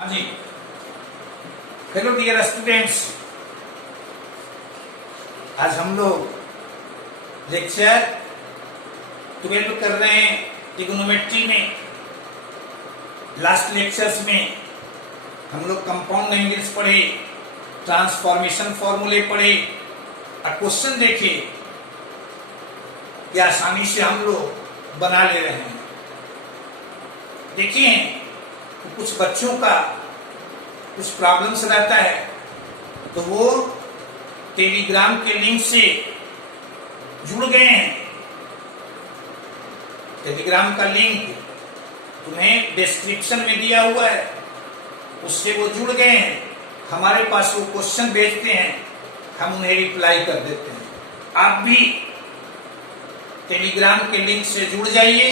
हाँ जी, hello dear students. आज हम लोग लेक्चर 12 कर रहे हैं ट्रिग्नोमेट्री में। लास्ट लेक्चर्स में हम लोग कंपाउंड एंगल्स पढ़े, ट्रांसफॉर्मेशन फॉर्मूले पढ़े और क्वेश्चन देखे कि आसानी से हम लोग बना ले रहे हैं। देखिए तो कुछ बच्चों का कुछ प्रॉब्लम्स रहता है तो वो टेलीग्राम के लिंक से जुड़ गए हैं। टेलीग्राम का लिंक तुम्हें डिस्क्रिप्शन में दिया हुआ है, उससे वो जुड़ गए हैं। हमारे पास वो क्वेश्चन भेजते हैं, हम उन्हें रिप्लाई कर देते हैं। आप भी टेलीग्राम के लिंक से जुड़ जाइए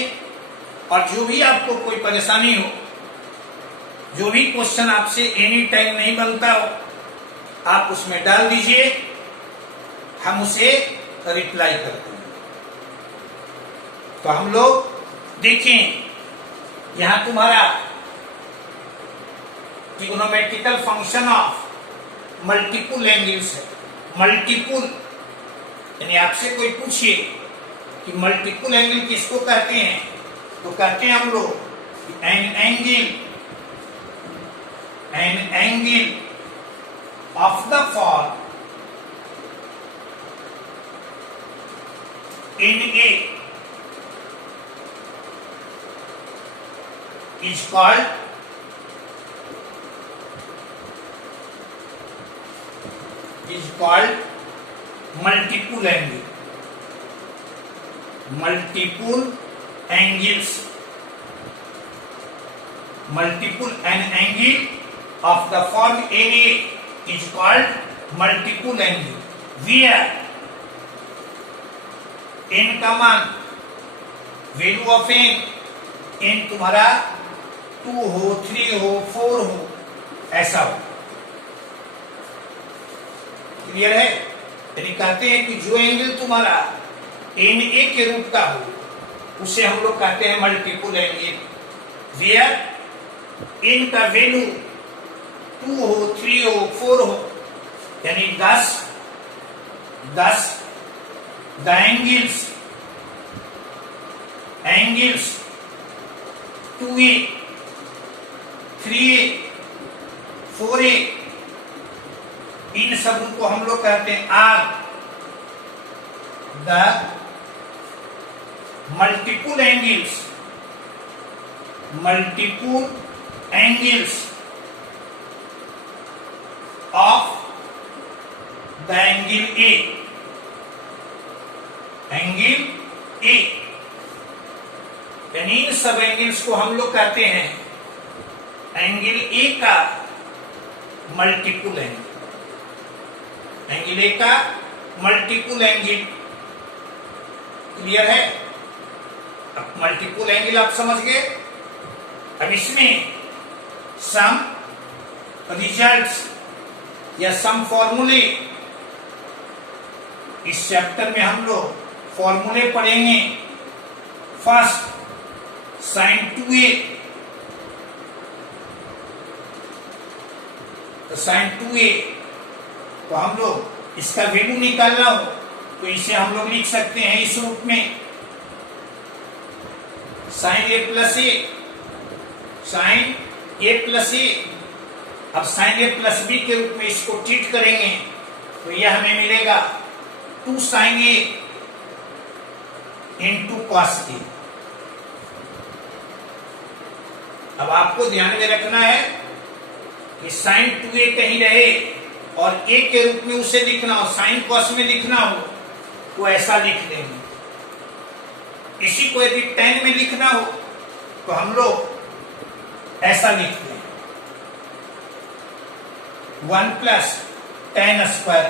और जो भी आपको कोई परेशानी हो, जो भी क्वेश्चन आपसे एनी टाइम नहीं बनता हो, आप उसमें डाल दीजिए, हम उसे रिप्लाई करते हैं। तो हम लोग देखें, यहां तुम्हारा trigonometrical function of multiple angles है। मल्टीपल यानी आपसे कोई पूछे कि मल्टीपल एंगल किसको कहते हैं, तो कहते हैं हम लोग an angle of the form in A is called multiple angle. Multiple angles. An angle of the form AA is called multiple angle, where n का मान, वैल्यू ऑफ n तुम्हारा 2 हो, 3 हो, 4 हो, ऐसा हो। क्लियर है? यानी कहते हैं कि जो एंगल तुम्हारा NA के रूप का हो, उसे हम लोग कहते हैं मल्टीपल एंगल। वेयर n का वैल्यू 2 हो, 3 हो, 4 हो, यानी 10 the angles 2A, 3A, 4A, इन सब को हम लोग कहते हैं are the multiple angles of the angle A. यानी इन सब एंगल्स को हम लोग कहते हैं एंगल ए का मल्टीपल एंगल। एंगल ए का मल्टीपल एंगल। क्लियर है? अब मल्टीपल एंगल आप समझ गए। अब इसमें सम रिजल्ट्स या सम फॉर्मूले, इस चैप्टर में हम लोग फॉर्मूले पढ़ेंगे। फर्स्ट sin 2A, तो sin 2A, तो हम लोग इसका वैल्यू निकालना हो तो इसे हम लोग लिख सकते हैं इस रूप में, sin A plus A, sin A plus A। अब sin A प्लस B के रूप में इसको ट्रीट करेंगे तो यह हमें मिलेगा 2 sin A into cos A। अब आपको ध्यान में रखना है कि sin 2A कहीं रहे और A के रूप में उसे लिखना हो, sin cos में लिखना हो तो ऐसा लिख देंगे। इसी को यदि tan में लिखना हो तो हम लोग ऐसा लिखते हैं 1 plus tan square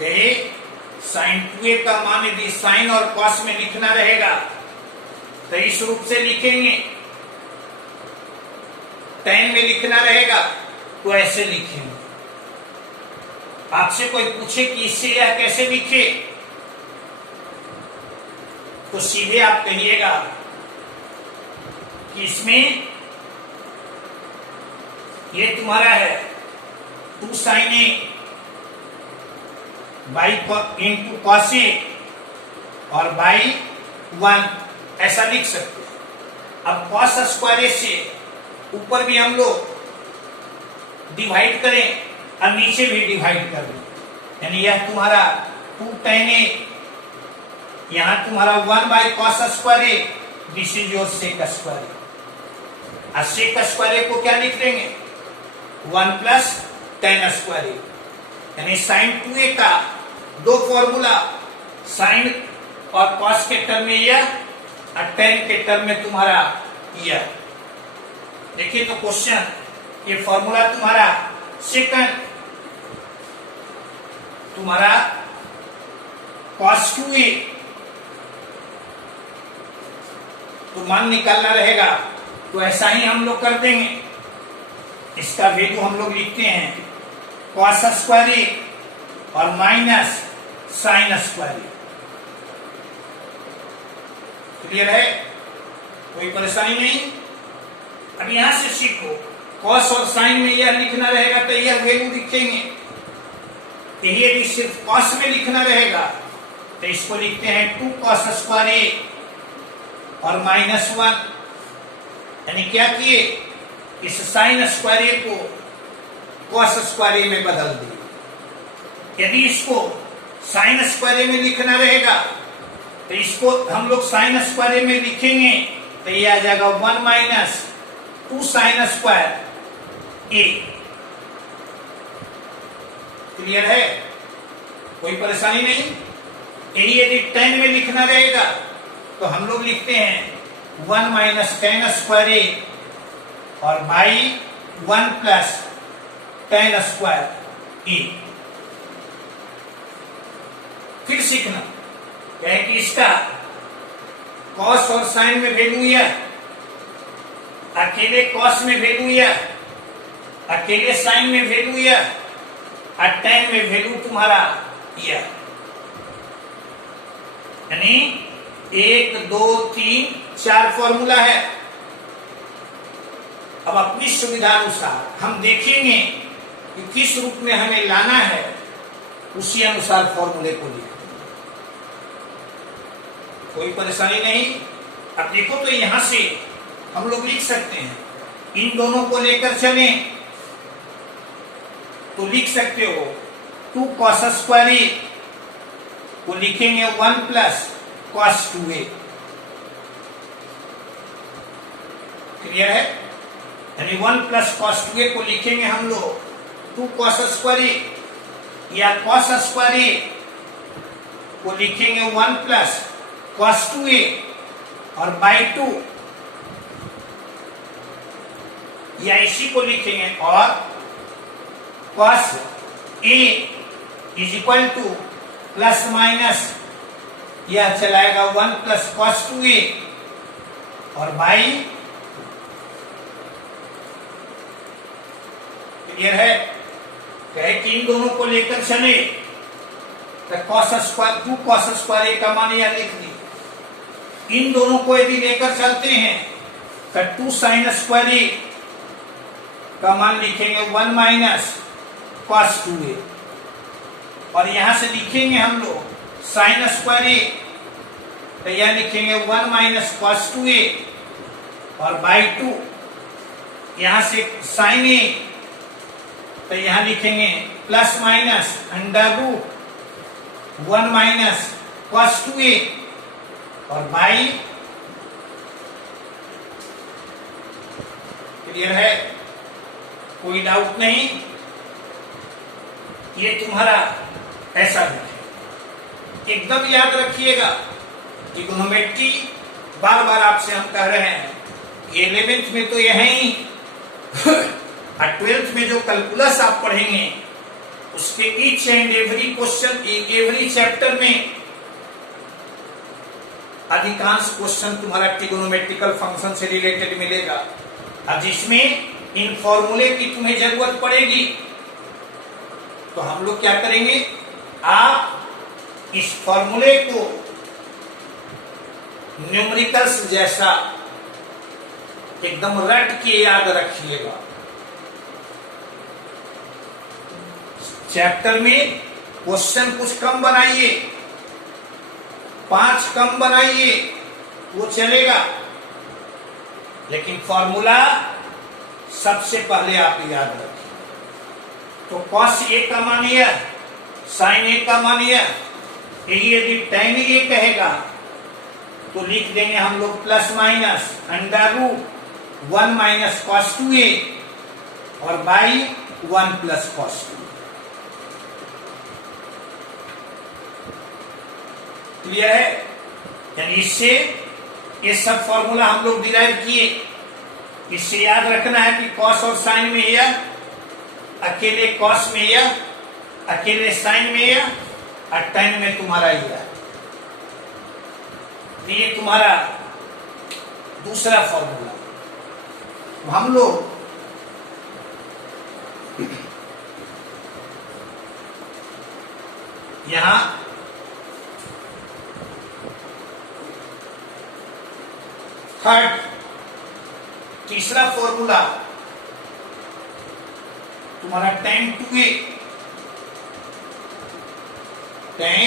A। sin 2A का मान यदि sin और cos में लिखना रहेगा तो इस रूप से लिखेंगे, tan में लिखना रहेगा तो ऐसे लिखेंगे। आपसे कोई पूछे कि इससे यह कैसे लिखे तो सीधे आप कहिएगा कि इसमें ये तुम्हारा है 2 sin A by into cos A और बाई 1 ऐसा लिख सकते हैं। अब कॉस स्क्वायर ए से ऊपर भी हम लोग डिवाइड करें और नीचे भी डिवाइड कर दें, यानी यह तुम्हारा 2 tan A, यहां तुम्हारा 1 by cos square A, this is your sec square A. और सेक स्क्वायर ए को क्या लिख देंगे 1 प्लस tan स्क्वायर ए, यानी साइन 2a का दो फॉर्मूला, साइन और कॉस के टर्म में यह और tan के टर्म में तुम्हारा यह। देखिए तो क्वेश्चन, ये फॉर्मूला तुम्हारा सेकंड, तुम्हारा cos 2a तो मान निकालना रहेगा, तो ऐसा ही हम लोग कर देंगे। इसका वैल्यू हम लोग लिखते हैं cos स्क्वायर ए और माइनस साइन स्क्वायर ए। क्लियर है, कोई परेशानी नहीं। अब यहां से सीखो, cos और साइन में यह लिखना रहेगा तो यह वैल्यू लिखेंगे, यदि सिर्फ cos में लिखना रहेगा तो इसको लिखते हैं 2 cos स्क्वायर ए और माइनस 1, यानी क्या किए, इस साइन स्क्वायर ए को cos स्क्वायर ए में बदल दिए। यदि इसको साइन स्क्वायर ए में लिखना रहेगा तो इसको हम लोग साइन स्क्वायर ए में लिखेंगे तो ये आ जाएगा 1 माइनस 2 साइन स्क्वायर ए। क्लियर है, कोई परेशानी नहीं। यदि 10 में लिखना रहेगा तो हम लोग लिखते हैं 1 माइनस tan स्क्वायर ए और बाई 1 प्लस tan स्क्वायर ए। फिर सीखना क्या है कि इसका cos और साइन में वैल्यू यह, अकेले cos में वैल्यू यह, अकेले साइन में वैल्यू यह और tan में वैल्यू तुम्हारा यह, यानी 1 2 3 4 फॉर्मूला है। अब अपनी सुविधा अनुसार हम देखेंगे कि किस रूप में हमें लाना है, उसी अनुसार फॉर्मूले को लिखें, कोई परेशानी नहीं। अब देखो तो यहां से हम लोग लिख सकते हैं, इन दोनों को लेकर चले तो लिख सकते हो 2 cos स्क्वायर ए को लिखेंगे 1 प्लस cos 2a। क्लियर है, यानी 1 प्लस cos 2a को लिखेंगे हम लोग 2 cos स्क्वायर ए, या cos स्क्वायर ए को लिखेंगे 1 प्लस cos 2a और बाई 2, या इसी को लिखेंगे और cos a is equal two plus minus, यह चलाएगा 1 प्लस cos 2a और बाई। क्लियर है, कहे कि इन दोनों को लेकर चले तो cos square 2 cos square a का मान यह लिख दी। इन दोनों को यदि लेकर चलते हैं तो 2 साइन स्क्वायर ए का मान लिखेंगे 1 माइनस cos 2a, और यहां से लिखेंगे हम लोग साइन स्क्वायर ए तो यह लिखेंगे 1 माइनस cos 2a और बाई 2, यहां से साइन ए तो यहां लिखेंगे plus minus under root 1 minus cos 2a और बाई। क्लियर है, कोई डाउट नहीं। ये तुम्हारा ऐसा है, एकदम याद रखिएगा। ट्रिग्नोमेट्री बार बार आपसे हम कह रहे हैं, 11th में तो यह ही और 12th में जो कैलकुलस आप पढ़ेंगे उसके each and every question, every chapter में अधिकांश क्वेश्चन तुम्हारा ट्रिग्नोमेट्रिकल फंक्शन से रिलेटेड मिलेगा, और जिसमें इन फॉर्मूले की तुम्हें जरूरत पड़ेगी। तो हम लोग क्या करेंगे, आप इस फॉर्मूले को न्यूमेरिकल्स जैसा एकदम रट के याद रखिएगा। चैप्टर में क्वेश्चन कुछ कम बनाइए, 5 कम बनाइए, वो चलेगा, लेकिन फॉर्मूला सबसे पहले आप याद रखिए। तो कॉस ए का मान यह, साइन ए का मान यह, यदि tan ए कहेगा तो लिख देंगे हम लोग plus minus under root 1 minus cos 2a और बाई 1 प्लस कॉस 2। क्लियर है? यानी इससे ये सब फॉर्मूला हम लोग डिराइव किए। इससे याद रखना है कि कॉस और साइन में यह, अकेले कॉस में यह, अकेले साइन में यह और tan में तुम्हारा यह। ये तुम्हारा दूसरा फॉर्मूला। हम लोग यहां थर्ड तीसरा फॉर्मूला तुम्हारा tan 2a, tan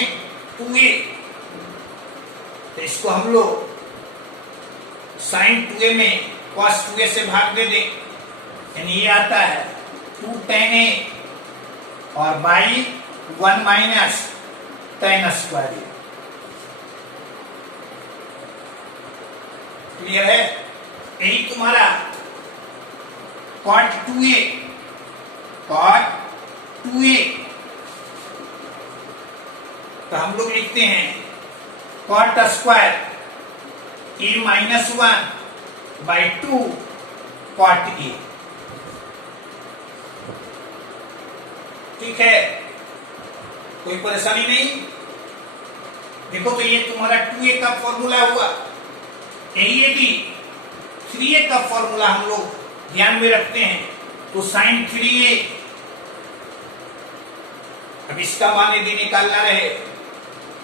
2a, तो इसको हम लोग sin 2a में cos 2a से भाग दे दें, यानी ये आता है 2 tan a और by 1 minus tan square. Clear है? यही तुम्हारा cot 2a, cot 2a, तो हम लोग लिखते हैं cot square a minus 1 by 2 cot a। ठीक है, कोई परेशानी नहीं? देखो तो ये तुम्हारा 2a का फॉर्मूला हुआ। यदि 3a का फॉर्मूला हम लोग ध्यान में रखते हैं तो sin 3a, अब इसका मान यदि निकालना रहे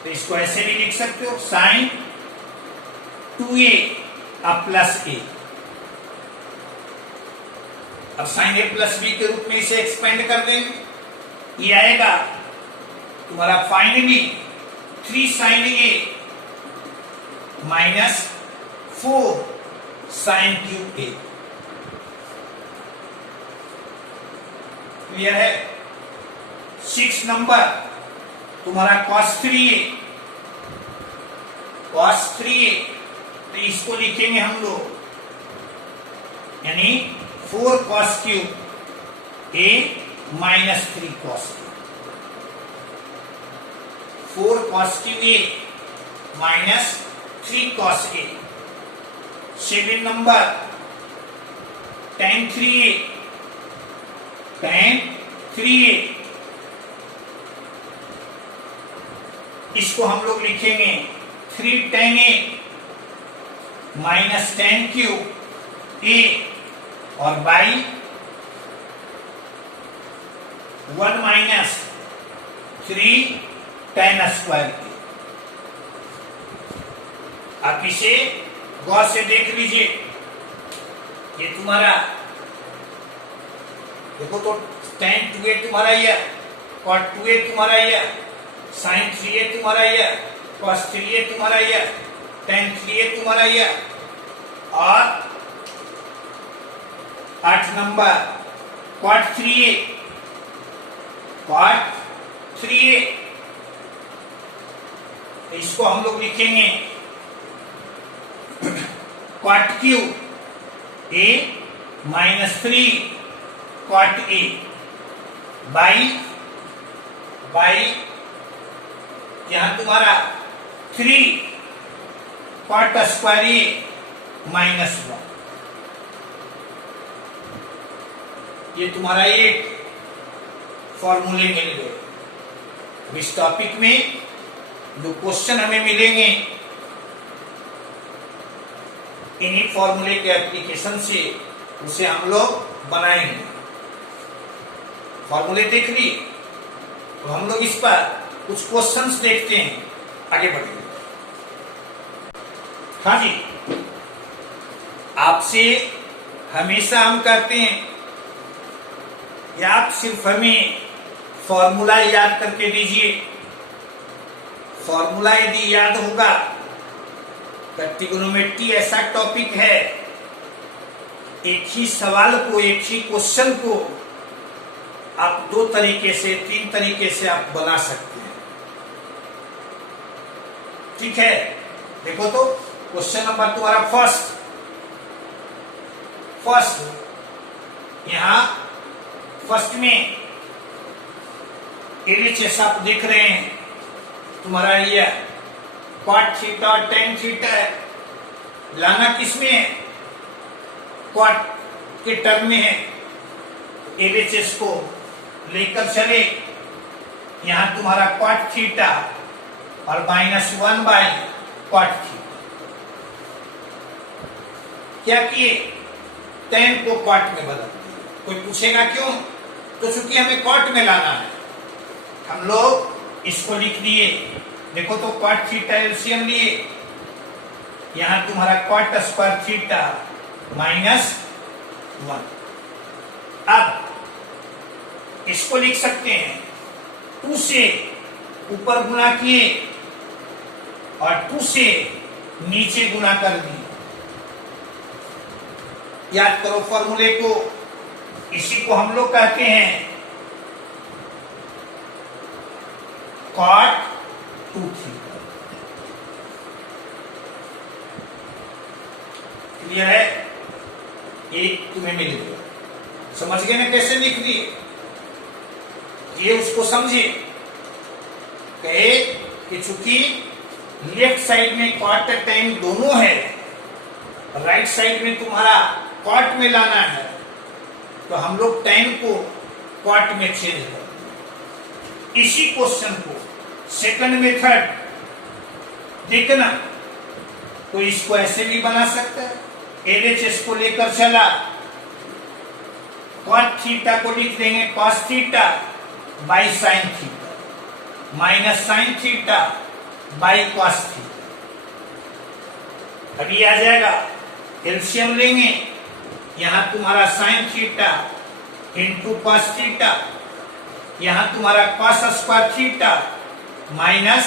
तो इसको ऐसे भी लिख सकते हो, sin 2a अब प्लस a। अब sin a प्लस b के रूप में इसे एक्सपेंड कर देंगे, ये आएगा तुम्हारा finally 3 sin a minus 4 sin cube a। Clear है? 6 नंबर तुम्हारा cos 3a, cos 3a, तो इसको लिखेंगे हम लोग यानी 4 cos cube a minus 3 cos a, 4 cos cube a minus 3 cos a। 7 number tan 3a, tan 3a, इसको हम लोग लिखेंगे 3 tan a minus tan cube a और by 1 minus 3 tan square a। आप इसे गौर से देख लीजिए। ये तुम्हारा देखो तो tan 2a तुम्हारा यह, cot 2a तुम्हारा यह, sin 3a तुम्हारा यह, cos 3a तुम्हारा यह, tan 3a तुम्हारा यह, और 8 number cot 3a, cot 3a, इसको हम लोग लिखेंगे cot cube a minus 3 cot a by यहां तुम्हारा 3 cot स्क्वायर a माइनस 1। ये तुम्हारा एक फॉर्मूले मिल गए। इस टॉपिक में जो क्वेश्चन हमें मिलेंगे इन्हीं फॉर्मूले के एप्लीकेशन से उसे हम लोग बनाएंगे। फॉर्मूले देख ली तो हम लोग इस पर कुछ क्वेश्चंस देखते हैं, आगे बढ़ेंगे। हाँ जी, आपसे हमेशा हम कहते हैं कि आप सिर्फ हमें फॉर्मूला याद करके दीजिए। फॉर्मूला यदि याद होगा तो ट्रिग्नोमेट्री ऐसा टॉपिक है, एक ही सवाल को, एक ही क्वेश्चन को आप 2 तरीके से, 3 तरीके से आप बना सकते हैं। ठीक है, देखो तो क्वेश्चन नंबर तुम्हारा फर्स्ट यहां फर्स्ट में एलएचएस आप देख रहे हैं, तुम्हारा ये क्वाट थीटा और टेन थीटा है। लाना किसमें है? क्वाट के टर्म में है। एलएचएस को लेकर चले, यहां तुम्हारा क्वाट थीटा और -1 बाय क्वाट थीटा। क्या किए? टेन को क्वाट में बदल दिए। कोई पूछेगा क्यों? तो चूंकि हमें क्वाट में लाना है, हम लोग इसको लिख दिए। देखो तो क्वाट थीटा एलसीएम लिए, यहां तुम्हारा क्वाट स्क्वायर थीटा -1। अब इसको लिख सकते हैं 2 से ऊपर गुना किए और 2 से नीचे गुना कर दिए। याद करो फॉर्मूले को, इसी को हम लोग कहते हैं cot 2 थीटा। क्लियर है? एक तुम्हें मिल गया। समझ गए ना कैसे लिख दिए? ये उसको समझे, कहे कि चूंकि लेफ्ट साइड में क्वाट टाइम दोनों है, राइट साइड में तुम्हारा क्वाट में लाना है, तो हम लोग टेन को क्वाट में चेंज कर दें। इसी क्वेश्चन को सेकंड मेथड देखना, तो इसको ऐसे भी बना सकता है। एलएचएस को लेकर चला, क्वाट थीटा को लिख देंगे cos theta by sine theta minus sine theta by cos theta. अभी आ जाएगा, एलसीएम लेंगे, यहां तुम्हारा sine theta into cos theta, यहां तुम्हारा cos square theta minus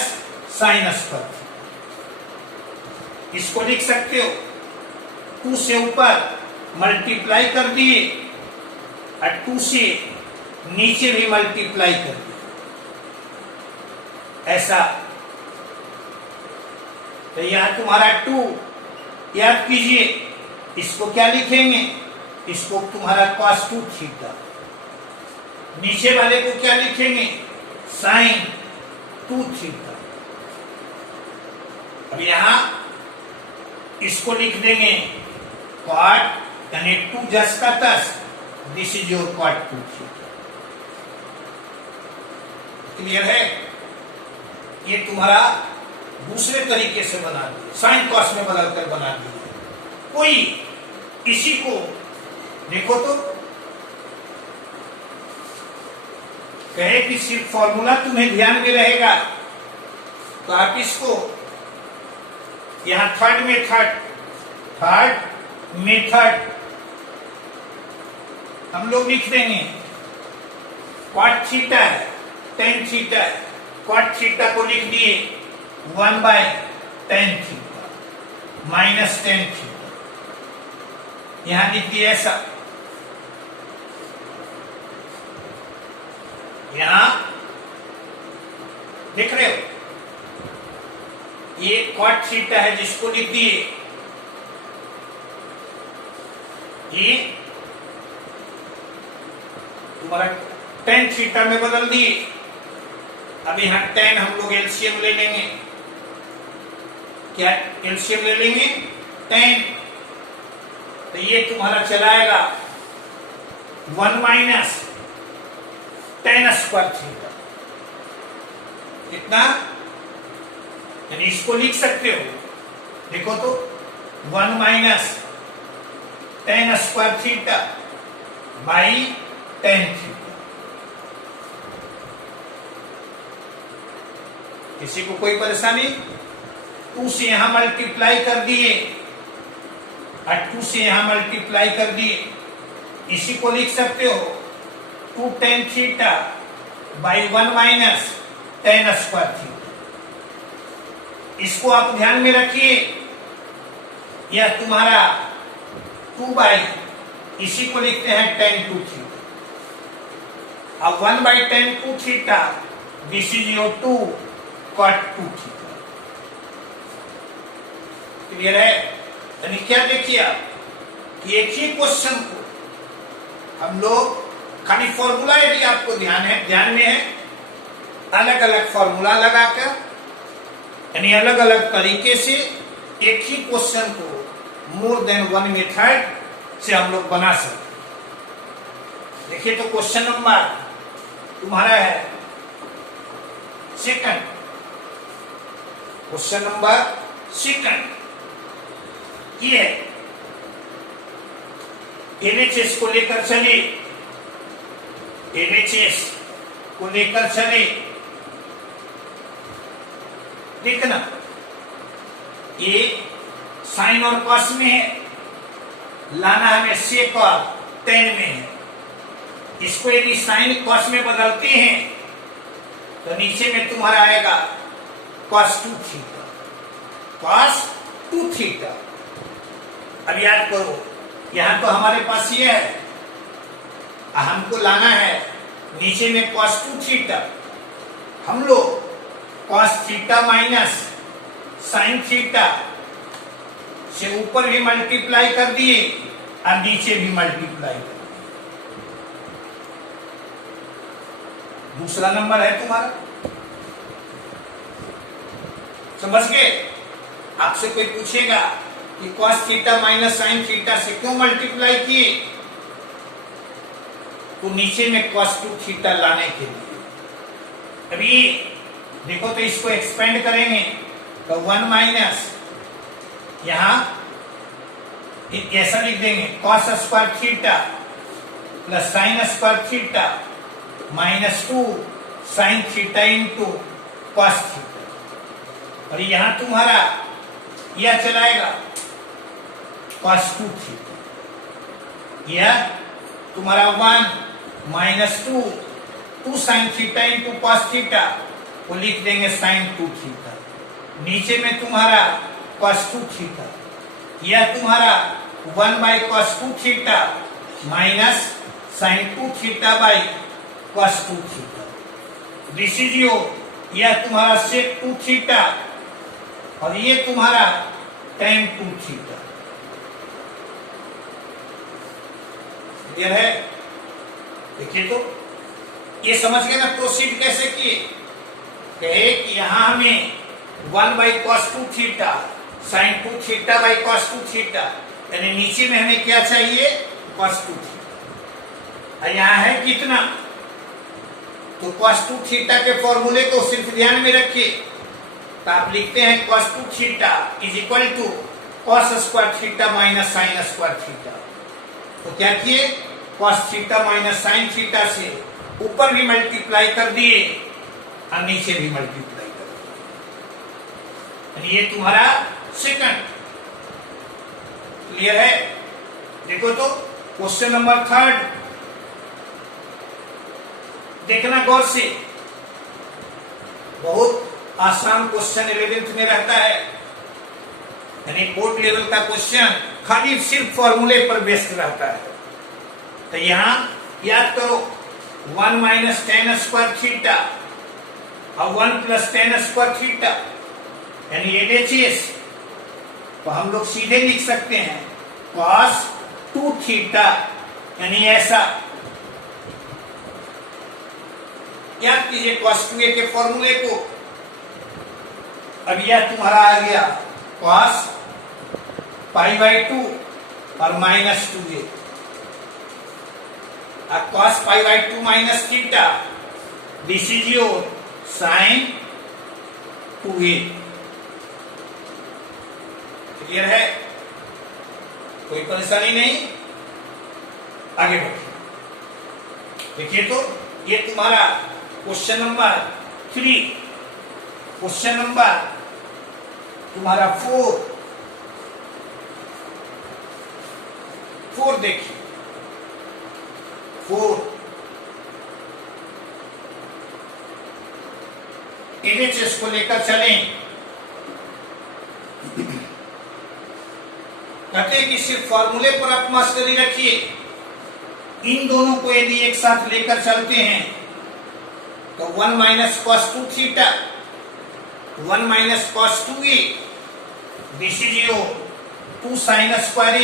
sine square theta. इसको लिख सकते हो 2 से ऊपर मल्टीप्लाई कर दिए और 2 से नीचे भी मल्टीप्लाई कर दिए, ऐसा। तो यहां तुम्हारा 2 याद कीजिए, इसको क्या लिखेंगे? इसको तुम्हारा cos 2 थीटा। नीचे वाले को क्या लिखेंगे? sin 2 theta. अब यहां इसको लिख देंगे cot यानी 2 जस का तस, this is your cot 2 theta. Clear है? ये तुम्हारा दूसरे तरीके से बना दिया, साइन कॉस में बदलकर बना दिया। कोई इसी को देखो तो कहे कि सिर्फ फॉर्मूला तुम्हें ध्यान में रहेगा, तो आप इसको यहां थर्ड मेथड हम लोग लिख देंगे। क्वाट थीटा है, टेन थीटा है, क्वाट थीटा को लिख दिए 1 by tan theta minus tan theta. यहां लिख दिया ऐसा, यहां देख रहे हो, ये क्वाट थीटा है जिसको लिख दिए, ये तुम्हारा टेन थीटा में बदल दिए। अब यहां टेन हम लोग एलसीएम ले लेंगे। क्या एलसीएम ले लेंगे? 10। तो ये तुम्हारा चलाएगा 1 माइनस टेन स्क्वायर थीटा। कितना? यानी इसको लिख सकते हो, देखो तो 1 minus ten square theta by tan theta. किसी को कोई परेशानी? 2 से यहां मल्टीप्लाई कर दिए और 2 से यहां मल्टीप्लाई कर दिए, इसी को लिख सकते हो 2 tan theta by 1 minus tan square theta. इसको आप ध्यान में रखिए, यह तुम्हारा 2 बाई, इसी को लिखते हैं tan 2 थीटा। अब 1 by tan 2 theta, this is your 2 cot 2 theta. Clear है? यानी क्या देखिए आप कि एक ही क्वेश्चन को हम लोग खाली फॉर्मूला, यदि आपको ध्यान में है, अलग अलग फॉर्मूला लगाकर, यानी अलग अलग तरीके से एक ही क्वेश्चन को मोर देन 1 मेथड से हम लोग बना सकते। देखिए तो क्वेश्चन नंबर तुम्हारा है सेकंड, क्वेश्चन नंबर सेकंड ये एलएचएस को लेकर चले, एलएचएस को लेकर चले। देखना ये साइन और कॉस में है, लाना हमें सेक और टेन में है। इसको यदि साइन कॉस में बदलते हैं तो नीचे में तुम्हारा आएगा cos 2 थीटा, cos 2 थीटा। अब याद करो, यहां तो हमारे पास ये है, हमको लाना है नीचे में cos 2 थीटा। हम लोग cos theta minus sine theta से ऊपर भी मल्टीप्लाई कर दिए और नीचे भी मल्टीप्लाई कर दिए। दूसरा नंबर है तुम्हारा, समझ गए? आपसे कोई पूछेगा कि cos theta minus sine theta से क्यों मल्टीप्लाई किए, तो नीचे में cos 2 थीटा लाने के लिए। अभी देखो तो इसको एक्सपेंड करेंगे तो 1 माइनस यहां ऐसा लिख देंगे cos square theta plus sine square theta minus 2 sine theta into cos theta. और यहां तुम्हारा यह चलाएगा cos 2 थीटा, यह तुम्हारा 1 minus 2 sine theta into cos theta को लिख देंगे साइन 2 थीटा। नीचे में तुम्हारा cos 2 थीटा, यह तुम्हारा 1 by cos 2 theta minus sine 2 theta by cos 2 theta. This is your, यह तुम्हारा sec 2 थीटा और ये तुम्हारा tan 2 थीटा। क्लियर है? देखिए तो ये समझ गए ना प्रोसीड कैसे किए? कहे कि यहां हमें 1 by cos 2 theta sign 2 theta by cos 2 theta, यानी नीचे में हमें क्या चाहिए cos 2 थीटा। यहां है कितना, तो cos 2 थीटा के फॉर्मूले को सिर्फ ध्यान में रखिए। तो आप लिखते हैं cos 2 theta is equal to cos square theta minus sine square theta. तो क्या किए, cos theta minus sine theta से ऊपर भी मल्टीप्लाई कर दिए और नीचे भी मल्टीप्लाई कर दिए। ये तुम्हारा सेकंड। क्लियर है? देखो तो क्वेश्चन नंबर थर्ड देखना गौर से, बहुत आसान क्वेश्चन 11th में रहता है, यानी बोर्ड लेवल का क्वेश्चन खाली सिर्फ फॉर्मूले पर बेस्ड रहता है। तो यहां याद करो 1 माइनस tan स्क्वायर थीटा और 1 प्लस tan स्क्वायर थीटा, यानी एलएचएस। तो हम लोग सीधे लिख सकते हैं cos 2 थीटा, यानी ऐसा याद कीजिए cos 2a के फॉर्मूले को। अब यह तुम्हारा आ गया cos पाई बाई 2 और माइनस 2a, और cos pi by 2 minus theta, this is your sine 2a। Clear है? कोई परेशानी नहीं? आगे बढ़िए। देखिए तो ये तुम्हारा क्वेश्चन नंबर 3, क्वेश्चन नंबर तुम्हारा 4, 4 देखिए, 4 LHS को लेकर चलें। कहते हैं कि सिर्फ फॉर्मूले पर आप मास्टरी रखिए। इन दोनों को यदि एक साथ लेकर चलते हैं तो 1 minus cos 2 theta, 1 minus cos 2a, this is your 2 sine square a,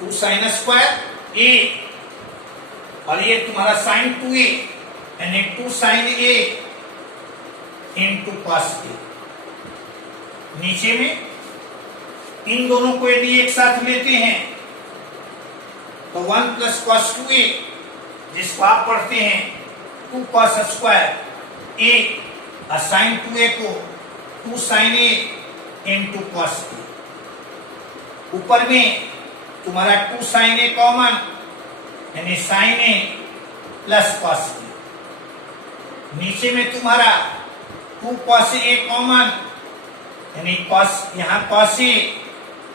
2 sine square a, और ये तुम्हारा साइन 2a यानी 2 sine a into cos a। नीचे में इन दोनों को यदि एक साथ लेते हैं तो 1 प्लस कॉस 2a, जिसको आप पढ़ते हैं 2 कॉस स्क्वायर a, और साइन 2a को 2 sine a into cos a। ऊपर में तुम्हारा 2 साइन a कॉमन यानी sine a plus cos a। नीचे में तुम्हारा 2 कॉस a कॉमन यानी कॉस, यहां कॉस a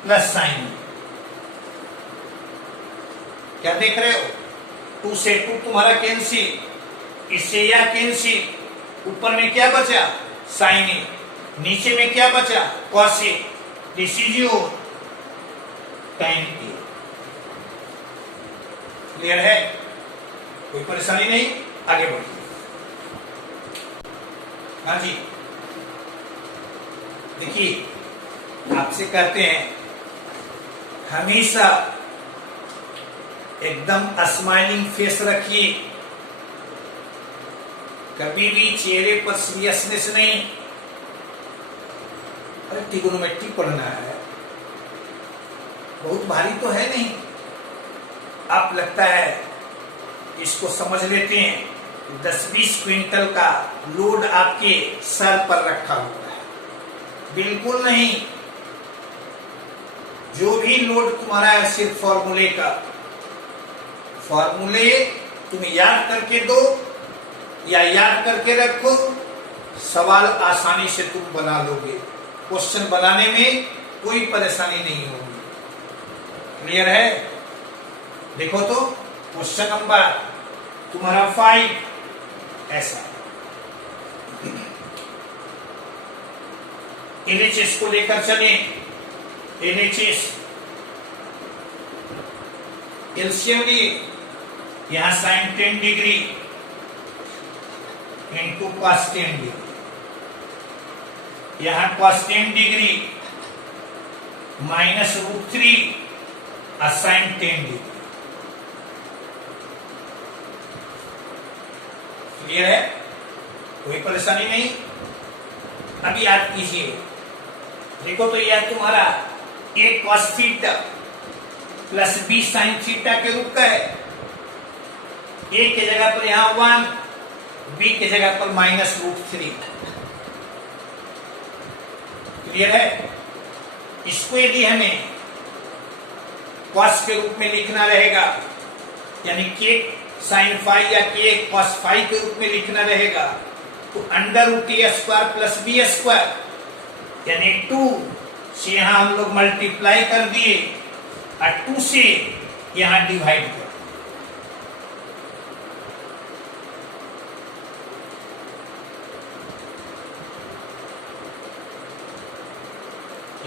प्लस साइन। क्या देख रहे हो? 2 से 2 तुम्हारा कैंसिल, इससे यह कैंसिल, ऊपर में क्या बचा? साइन a, नीचे में क्या बचा? Cos a, this is your tan a। Clear है? कोई परेशानी नहीं, आगे बढ़िए। हाँ जी, देखिए आपसे कहते हैं हमेशा एकदम स्माइलिंग फेस रखिए, कभी भी चेहरे पर सीरियसनेस नहीं। अरे ट्रिगोनोमेट्री पढ़ना है, बहुत भारी तो है नहीं। आप लगता है इसको समझ लेते हैं, 10-20 क्विंटल का लोड आपके सर पर रखा हुआ है। बिल्कुल नहीं, जो भी लोड तुम्हारा है सिर्फ फॉर्मूले का। फॉर्मूले तुम याद करके दो या याद करके रखो, सवाल आसानी से तुम बना लोगे। क्वेश्चन बनाने में कोई परेशानी नहीं होगी। क्लियर है? देखो तो क्वेश्चन नंबर तुम्हारा 5 ऐसा, LHS को लेकर चले। LHS एलसीएम लिए, यहां sine 10 degree into cos 10 degree, यहां कॉस 10 डिग्री माइनस √3 और साइन 10 डिग्री। क्लियर है? कोई परेशानी नहीं। अभी याद कीजिए, देखो तो यह तुम्हारा a cos theta plus b sine theta के रूप का है। a के जगह पर यहां 1, b के जगह पर माइनस √3। क्लियर है? इसको यदि हमें cos के रूप में लिखना रहेगा, यानी k साइन फाई या k cos फाई के रूप में लिखना रहेगा, तो √a² प्लस b² यानी 2 से यहां हम लोग मल्टीप्लाई कर दिए और 2 से यहां डिवाइड कर।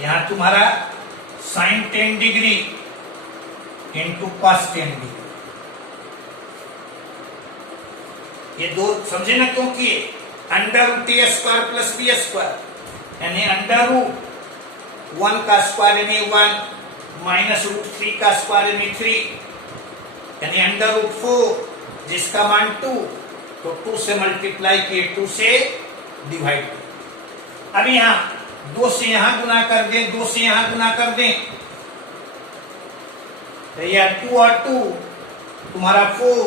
यहां तुम्हारा sine 10 degree into cos 10 degree. ये दो समझे ना क्यों किए? √a² प्लस b² यानी √1 का स्क्वायर यानी 1 माइनस √3 का स्क्वायर यानी 3 यानी √4 जिसका मान 2, तो 2 से मल्टीप्लाई किए, 2 से डिवाइड किए। अब यहां 2 से यहां गुना कर दें, 2 से यहां गुना कर दें, तो यह 2 और 2 तुम्हारा 4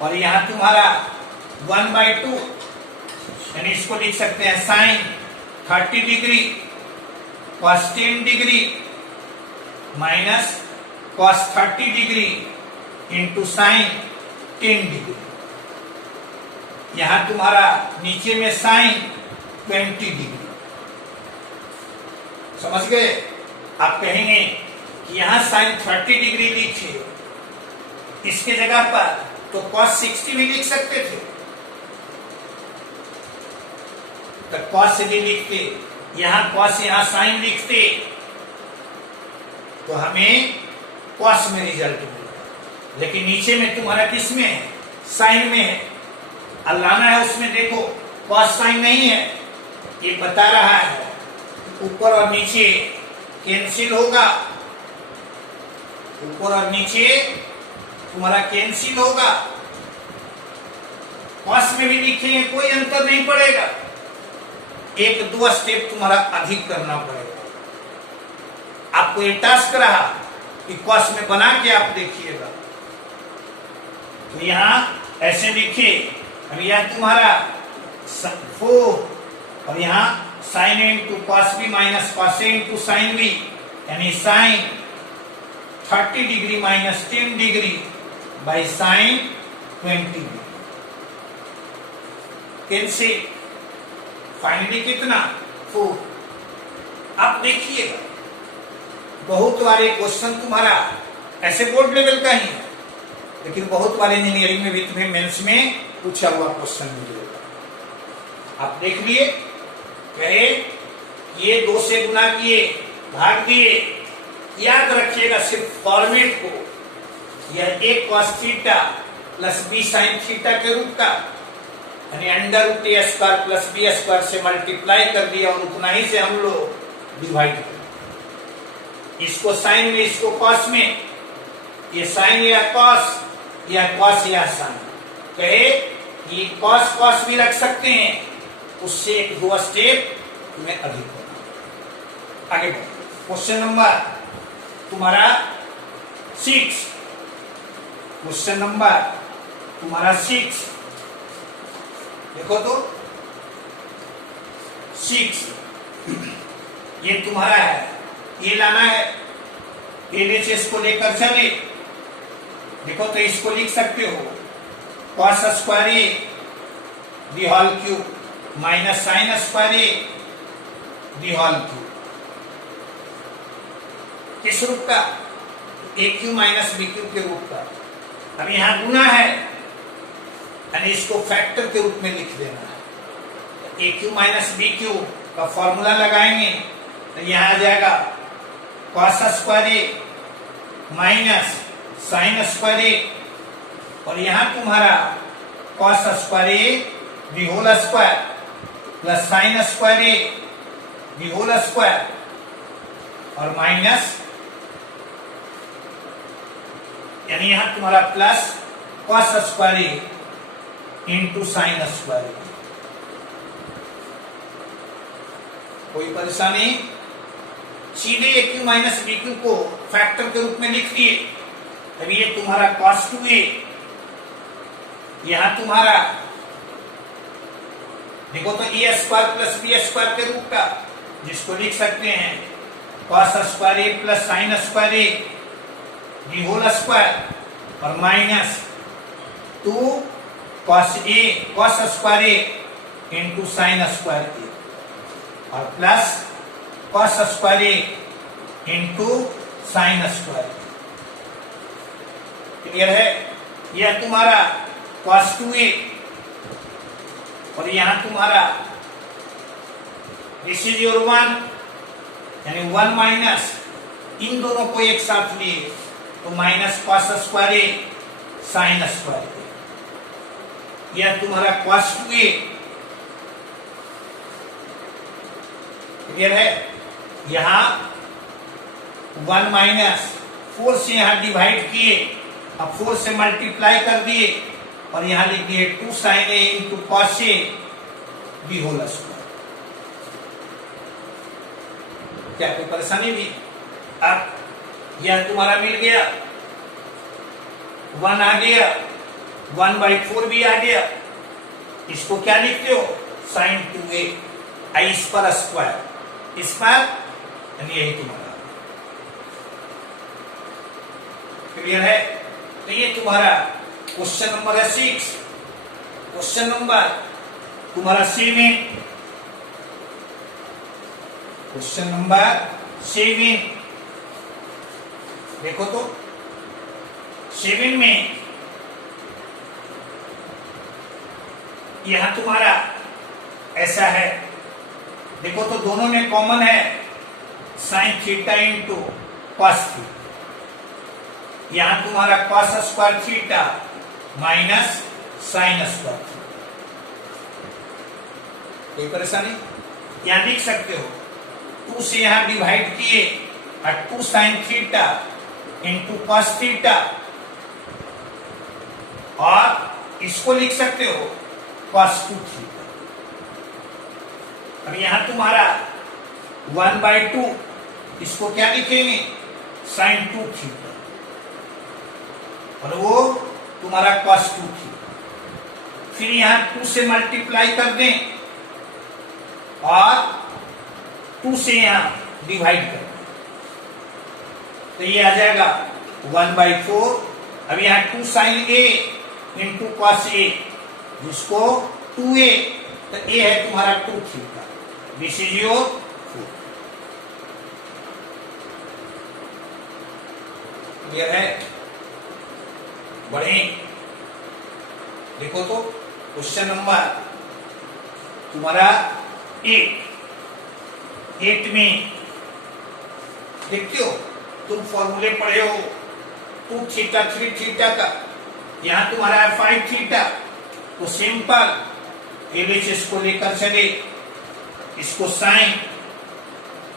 और यहां तुम्हारा 1/2 यानी इसको लिख सकते हैं sine 30 degree cos 10 degree minus cos 30 degree into sine 10 degree. यहां तुम्हारा नीचे में साइन 20 डिग्री। समझ गए? आप कहेंगे कि यहां साइन 30 डिग्री लिखे, इसके जगह पर तो cos 60 भी लिख सकते थे, तो cos भी लिखते, यहां cos यहां साइन लिखते, तो हमें cos में रिजल्ट मिला। लेकिन नीचे में तुम्हारा किस में है? साइन में है। अब लाना है उसमें, देखो cos साइन नहीं है, ये बता रहा है ऊपर और नीचे कैंसिल होगा, ऊपर और नीचे तुम्हारा कैंसिल होगा। cos में भी लिखेंगे कोई अंतर नहीं पड़ेगा, एक दो स्टेप तुम्हारा अधिक करना पड़ेगा। आपको ये टास्क रहा कि cos में बना के आप देखिएगा। तो यहां ऐसे लिखे, अब यह तुम्हारा 4 और यहां sine A into cos B minus cos A into sine B, यानी sine 30 degree minus 10 degree by sine 20 degree. कैसे? फाइनली कितना? 4। आप देखिएगा बहुत बारे क्वेश्चन तुम्हारा ऐसे बोर्ड लेवल का ही है, लेकिन बहुत बार इंजीनियरिंग में भी तुम्हें मेंस में पूछा हुआ क्वेश्चन मिलेगा। आप देख लिए, कहे ये 2 से गुना किए, भाग दिए, याद रखिएगा सिर्फ फॉर्मेट को, यह a cos theta plus b sin theta के रूप का, यानी under root a square plus b square से मल्टीप्लाई कर दिया और उतना ही से हम लोग डिवाइड कर, इसको साइन में इसको कॉस में, ये साइन या कॉस या कॉस या साइन, कहे ये कॉस कॉस भी रख सकते हैं, उससे एक दो स्टेप तुम्हें अधिक होना। आगे बढ़ो, क्वेश्चन नंबर तुम्हारा 6, क्वेश्चन नंबर तुम्हारा 6 देखो तो 6 ये तुम्हारा है, ये लाना है, ये से इसको लेकर चले, देखो तो इसको लिख सकते हो cos square A the whole cube minus sine square A the whole cube, किस रूप का? A cube minus B cube के रूप का। अब यहां गुना है, यानी इसको फैक्टर के रूप में लिख देना है। A cube minus B cube का फॉर्मूला लगाएंगे तो यहां आ जाएगा cos square A minus sine square A, और यहां तुम्हारा cos square A the whole square plus sine square A the whole square और माइनस, यानी यहां तुम्हारा plus cos square A into sine square A. कोई परेशानी? सीधे A cube minus B cube को फैक्टर के रूप में लिख दिए। अब ये तुम्हारा cos 2a, यहां तुम्हारा देखो तो A square plus B square के रूप का, जिसको लिख सकते हैं cos square A plus sine square A the whole square और minus 2 cos square A into sine square A और plus cos square A into sine square. Clear है? यह तुम्हारा cos 2a और यहां तुम्हारा दिस इज योर 1, यानी 1 minus, इन दोनों को एक साथ लिए तो माइनस cos स्क्वायर ए साइन स्क्वायर ए। यह तुम्हारा cos 2a। क्लियर है? यहां 1 माइनस 4 से यहां डिवाइड किए, अब 4 से मल्टीप्लाई कर दिए और यहां लिख दिए 2 sine A into cos A the whole square. क्या कोई परेशानी भी? अब यह तुम्हारा मिल गया, 1 आ गया, 1/4 भी आ गया, इसको क्या लिखते हो? साइन 2a आई इस पर स्क्वायर, इस पर, यानी यही तुम्हारा। क्लियर है? तो ये तुम्हारा क्वेश्चन नंबर है 6। क्वेश्चन नंबर तुम्हारा 7, क्वेश्चन नंबर 7 देखो तो 7 में यहां तुम्हारा ऐसा है, देखो तो दोनों में कॉमन है sine theta into cos theta. यहां तुम्हारा cos square theta minus sine square theta. कोई परेशानी? यहां देख सकते हो 2 से यहां डिवाइड किए और 2 sine theta into cos theta, और इसको लिख सकते हो कॉस 2 थीटा। अब यहां तुम्हारा 1/2, इसको क्या लिखेंगे? साइन 2 थीटा, और वो तुम्हारा कॉस 2 थीटा। फिर यहां 2 से मल्टीप्लाई कर दें और 2 से यहां डिवाइड कर दें, तो ये आ जाएगा 1/4। अब यहां 2 साइन ए इंटू कॉस ए, जिसको 2a, तो ए है तुम्हारा 2 theta. This is your 4। Clear है? बढ़े देखो तो क्वेश्चन नंबर तुम्हारा 8 में देखते हो, तुम फॉर्मूले पढ़े हो 2 थीटा 3 थीटा का, यहां तुम्हारा है 5 थीटा। तो सिंपल एलएचएस को लेकर चले, इसको साइन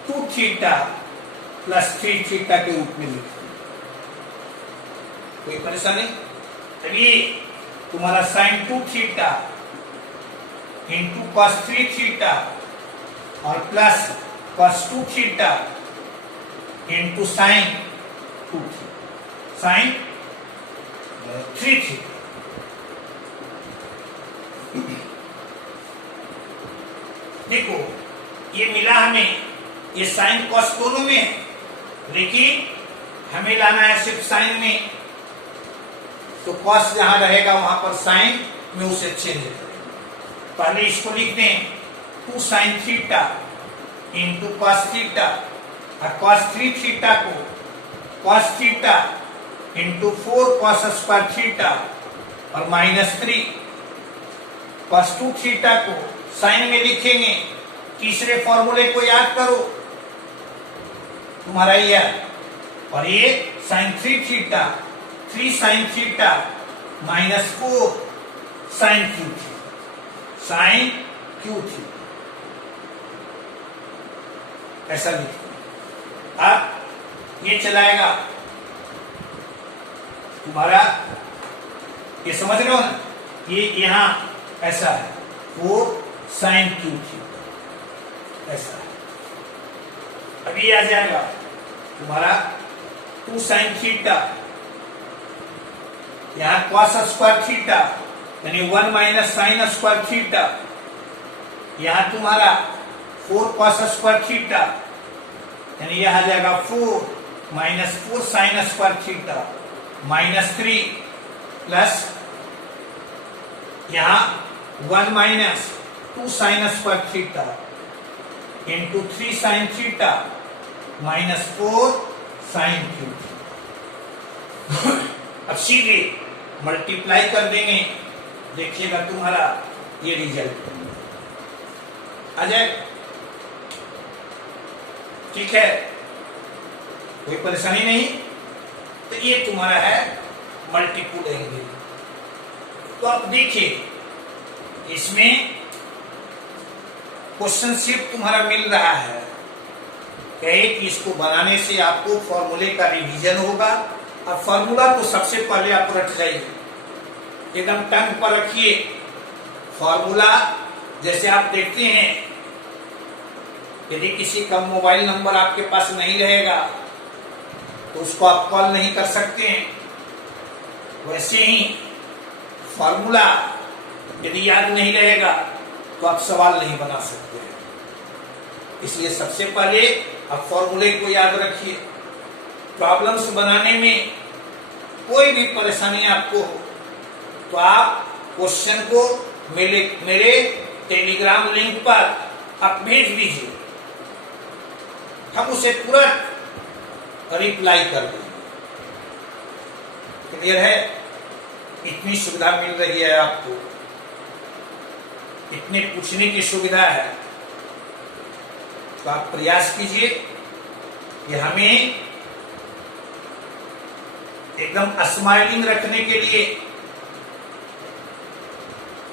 2 थीटा प्लस 3 थीटा के रूप में लिखो। कोई परेशानी? चलिए तुम्हारा sine 2 theta into cos 3 theta और plus cos 2 theta into sine 2 theta, sine 3 theta. देखो ये मिला हमें, ये साइन कॉस दोनों में, लेकिन हमें लाना है सिर्फ साइन में, तो कॉस जहां रहेगा वहां पर साइन में उसे चेंज करें। पहले इसको लिख दें 2 sine theta into cos theta, और कॉस 3 थीटा को cos theta into 4 cos square theta और माइनस 3 कॉस 2 थीटा को साइन में लिखेंगे। तीसरे फॉर्मूले को याद करो तुम्हारा यह, और ये sine 3 theta 3 sine theta minus 4 sine cube theta, sine cube theta, ऐसा लिखो। अब ये चलाएगा तुम्हारा, ये समझ रहे हो ना, ये यहां ऐसा है 4 साइन क्यू थीटा, ऐसा है। अभी आ जाएगा तुम्हारा 2 साइन थीटा, यहां कॉस स्क्वायर थीटा यानी 1 माइनस साइन स्क्वायर थीटा, यहां तुम्हारा 4 कॉस स्क्वायर थीटा यानी यह आ जाएगा 4 minus 4 sine square theta minus 3 plus यहां 1 minus 2 sine square theta into 3 sine theta minus 4 sine cube. अब सीधे मल्टीप्लाई कर देंगे, देखिएगा तुम्हारा ये रिजल्ट आ जाए। ठीक है, कोई परेशानी नहीं। तो ये तुम्हारा है मल्टीपल एंगल। तो आप देखिए इसमें क्वेश्चन सिर्फ तुम्हारा मिल रहा है, कहे कि इसको बनाने से आपको फॉर्मूले का रिवीजन होगा। अब फॉर्मूला तो सबसे पहले आप रट जाइए, एकदम टंग पर रखिए। फॉर्मूला जैसे आप देखते हैं, यदि किसी का मोबाइल नंबर आपके पास नहीं रहेगा तो उसको आप कॉल नहीं कर सकते हैं, वैसे ही फॉर्मूला यदि याद नहीं रहेगा तो आप सवाल नहीं बना सकते हैं। इसलिए सबसे पहले आप फॉर्मूले को याद रखिए। प्रॉब्लम्स बनाने में कोई भी परेशानी आपको हो तो आप क्वेश्चन को मेरे टेलीग्राम लिंक पर आप भेज दीजिए, हम उसे तुरंत रिप्लाई कर देंगे। क्लियर है? इतनी सुविधा मिल रही है आपको, इतने पूछने की सुविधा है, तो आप प्रयास कीजिए कि हमें एकदम स्माइलिंग रखने के लिए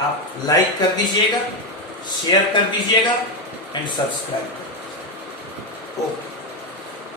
आप लाइक कर दीजिएगा, शेयर कर दीजिएगा एंड सब्सक्राइब कर दीजिएगा। ओके।